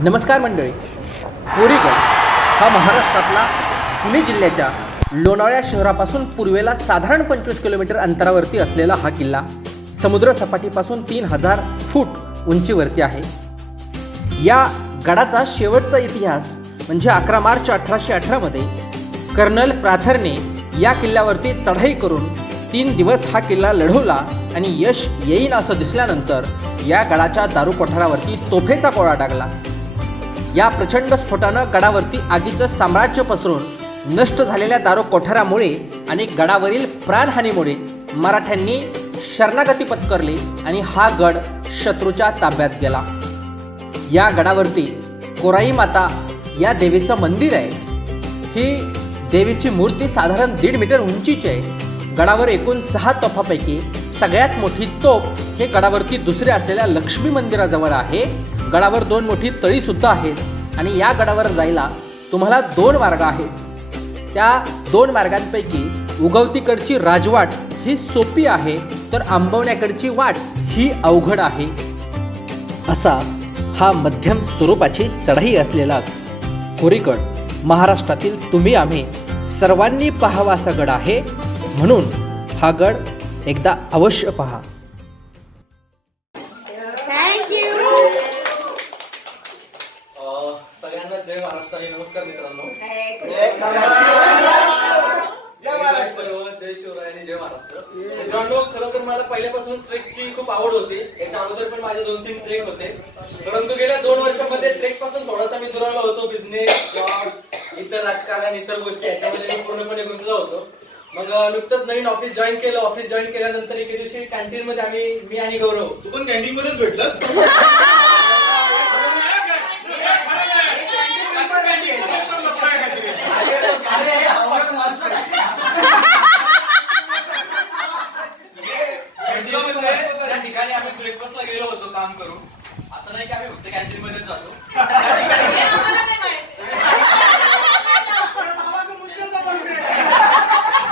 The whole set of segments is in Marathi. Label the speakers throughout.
Speaker 1: नमस्कार मंडळी. कोरीगड हा महाराष्ट्रातला पुणे जिल्ह्याच्या लोणावळ्या शहरापासून पूर्वेला साधारण पंचवीस किलोमीटर अंतरावरती असलेला हा किल्ला समुद्र सपाटीपासून तीन हजार फूट उंचीवरती आहे. या गडाचा शेवटचा इतिहास म्हणजे अकरा मार्च अठराशे अठरामध्ये कर्नल प्राथरने या किल्ल्यावरती चढाई करून तीन दिवस हा किल्ला लढवला आणि यश येईन असं दिसल्यानंतर या गडाच्या दारू कोठारावरती तोफेचा कोळा टाकला या प्रचंड स्फोटानं गडावरती आगीचं साम्राज्य पसरून नष्ट झालेल्या दारो कोठारामुळे आणि गडावरील प्राणहानीमुळे मराठ्यांनी शरणागती पत्करली आणि हा गड शत्रूच्या ताब्यात गेला. या गडावरती कोराई माता या देवीचं मंदिर आहे. ही देवीची मूर्ती साधारण दीड मीटर उंचीची आहे. गडावर एकूण सहा तोफापैकी सगळ्यात मोठी तोफ हे गडावरती दुसऱ्या असलेल्या लक्ष्मी मंदिराजवळ आहे. गडावर दोन मोठी तळी सुद्धा आहेत आणि या गडावर जायला तुम्हाला दोन मार्ग आहेत. त्या दोन मार्गांपैकी उगवतीकडची राजवाट ही सोपी आहे तर आंबवण्याकडची वाट ही अवघड आहे. असा हा मध्यम स्वरूपाची चढाई असलेला कोरीगड महाराष्ट्रातील तुम्ही आम्ही सर्वांनी पाहावा असा गड आहे म्हणून हा गड एकदा अवश्य पहा.
Speaker 2: जय महाराष्ट्र. नमस्कार मित्रांनो. जय पर्व, जय शिवराय आणि जय महाराष्ट्र. मित्रांनो खरं तर मला पहिल्यापासूनच ट्रेकची खूप आवड होती. याच्या अगोदर पण माझे दोन तीन ट्रेक होते. परंतु गेल्या दोन वर्षामध्ये ट्रेकपासून थोडासा मी दुरावला होतो. बिझनेस जॉब इतर राजकारण इतर गोष्टी याच्यामध्ये मी पूर्णपणे गुंतलो होतो. मग नुकतंच नवीन ऑफिस जॉईन केलं. ऑफिस जॉईन केल्यानंतर एके दिवशी कॅन्टीन मध्ये आम्ही मी आणि गौरव.
Speaker 3: तू पण कॅन्टीन मध्येच भेटलास
Speaker 2: कॅन्टीनमध्ये त्या ठिकाणी आम्ही ब्रेकफास्टला गेलो होतो काम करून असं नाही की आम्ही फक्त कॅन्टीन मध्ये जातो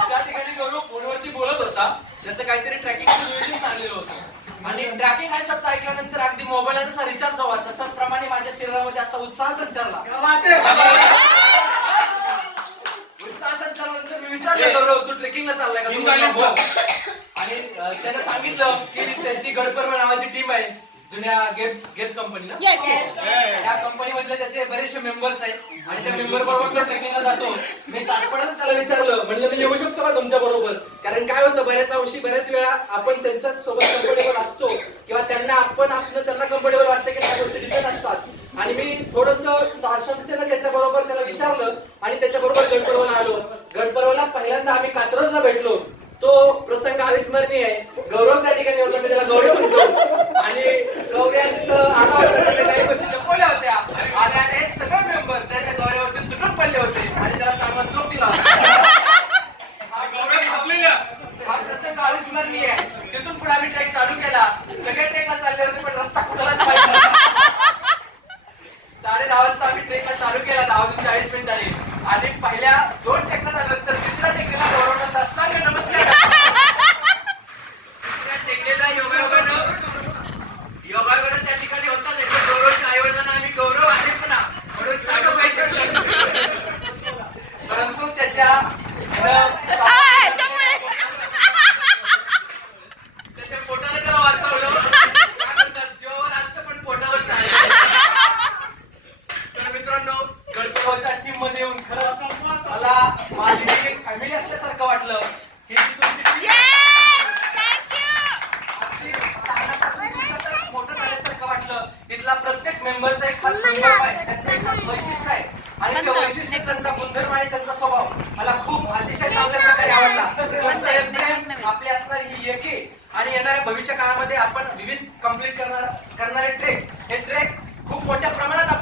Speaker 2: त्या ठिकाणी गौरव फोनवरती बोलत होता ट्रॅकिंग नियोजन चाललेलं होतं. आणि ट्रॅकिंग हा शब्द ऐकल्यानंतर अगदी मोबाईल जसा रिचार्ज व्हावा तसा प्रमाणे माझ्या शरीरामध्ये असा उत्साह संचारला. उत्साह संचारल्यानंतर मी विचारलं तू ट्रेकिंगला चाललाय का? तू "हो." आणि त्यानं सांगितलं की त्यांची गडपर्व नावाची टीम आहे. जुन्या गेट्स गेट्स कंपनी ना?
Speaker 4: Yes, yes.
Speaker 2: त्या कंपनी मधले त्याचे बरेचसे मेंबर्स आहेत. आणि त्या मेंबर बरोबर तो ट्रेकिंगला जातो. मी ताटपणच त्याला विचारलं. म्हणलं मी येऊ शकतो का तुमच्या बरोबर? कारण काय होतं बऱ्याच अंशी बऱ्याच वेळा आपण त्यांच्यासोबत कम्फर्टेबल असतो. किंवा त्यांना आपण असणं त्यांना कम्फर्टेबल वाटतं की त्या गोष्टी तिथे नसतात. आणि मी थोडस साशक्तीनं त्याच्या बरोबर त्याला विचारलं आणि त्याच्या बरोबर गडपर्वला आलो. गडपर्वला पहिल्यांदा आम्ही कात्रजला भेटलो. तो प्रसंग अविस्मरणीय आहे. गौरव त्या ठिकाणी होता मी त्याला गौरव म्हणतो. आणि गौऱ्यात आला होता त्याने काही गोष्टी लपवल्या होत्या आणि आणि हे सगळे मेंबर त्याच्या गौऱ्यावरती तुटून पडले होते आणि त्याला चांगला चोप दिला होता. हा गौरव थांबलेला. हा प्रसंग अविस्मरणीय आहे तिथून पुढे आम्ही ट्रेक चालू केला सगळे ट्रेकला चालले होते पण रस्ता कुठलाच माहीत नव्हता. साडे दहा वाजता आम्ही ट्रेकला चालू केला दहा वाजून चाळीस मिनिटांनी आणि पहिल्या दोन ट्रेकला झाल्यानंतर तिसऱ्या टेकडीला गौरवला साष्टांग नमस्कार तिसऱ्या टेकडीला योगायोगानं योगायोगानं त्या ठिकाणी होता त्याच्या गौरवच्या ऐवजानं आम्ही गौरव आहे म्हणा म्हणून साडू पैसे परंतु त्याच्या अं, त्याच्या पोटाने त्याला वाचवलं काय म्हणतात जेवण आलं पण पोटावर नाही तर मित्रांनो गणपतीच्या टीममध्ये येऊन खरंच मला माझी फॅमिली असल्यासारखं वाटलं. ही तुमची मोठं झाल्यासारखं वाटलं. तिथला प्रत्येक मेंबरचा एक खास गुणधर्म आहे. त्यांचं एक खास वैशिष्ट्य आहे. आणि ते वैशिष्ट्य त्यांचा गुणधर्म आणि त्यांचा स्वभाव. मला खूप अतिशय चांगल्या प्रकारे आवडला. त्यांचं हे प्रेम आपली असणारी ही एकी आणि येणाऱ्या भविष्य काळामध्ये आपण विविध कंप्लीट करणार करणारे ट्रेक हे ट्रेक खूप मोठ्या प्रमाणात